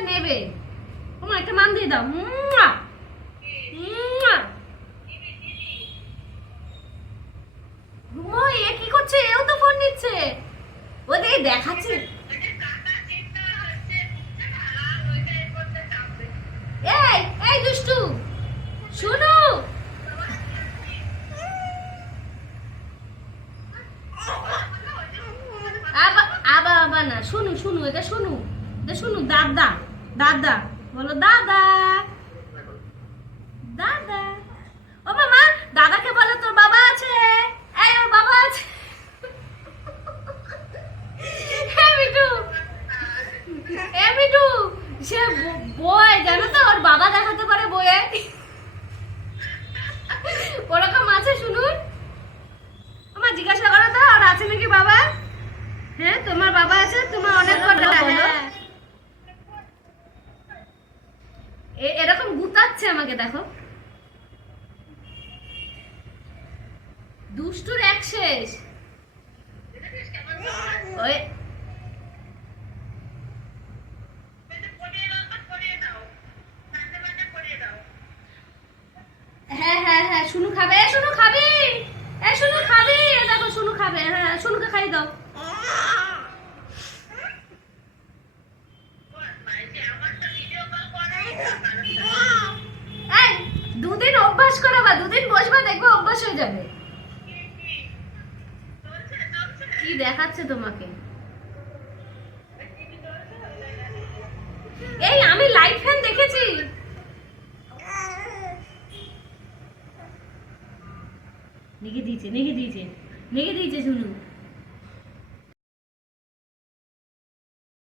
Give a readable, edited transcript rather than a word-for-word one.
করে নেবে। তোমার একটা মান দিয়ে দাও। মুয়া মুয়া। ঘুমো, এ কি করছে? এও তো ফোন নিচ্ছে। ওদের দেখাচ্ছে। এই এই দুষ্টু, শুনো। আবা আবা আবা না, শুনু শুনু, এটা শুনু, এটা শুনু। দাদা দাদা বলো, দাদা দাদা। ও মামা, দাদাকে বলো তোর বাবা আছে। এই ওর বাবা আছে। হ্যাঁ মিঠু, এ মিঠু, সে বই জানো তো, ওর বাবা দেখাতে পারে বইয়ে। ওরকম আছে, শুনুন। আমার জিজ্ঞাসা করো তো, আর আছে নাকি বাবা? হ্যাঁ, তোমার বাবা আছে, তোমার অনেক কথা। হ্যাঁ, এরকম গুতাচ্ছে আমাকে, দেখো। দুষ্টুর এক শেষ। ওই হ্যাঁ হ্যাঁ হ্যাঁ, শুনু খাবে। শুনু খাবি? শুনু খাবি? দেখো শুনু খাবে। হ্যাঁ, শুনুকে খাই দাও। এই, দুদিন অভ্যাস করাবা, দুদিন বসবা, দেখবে অভ্যাস হয়ে যাবে। কি দেখাচ্ছে তোমাকে? এই আমি লাইট ফ্যান দেখেছি। নেগে দিয়েছে, নেগে দিয়েছে, নেগে দিয়েছে শুনু।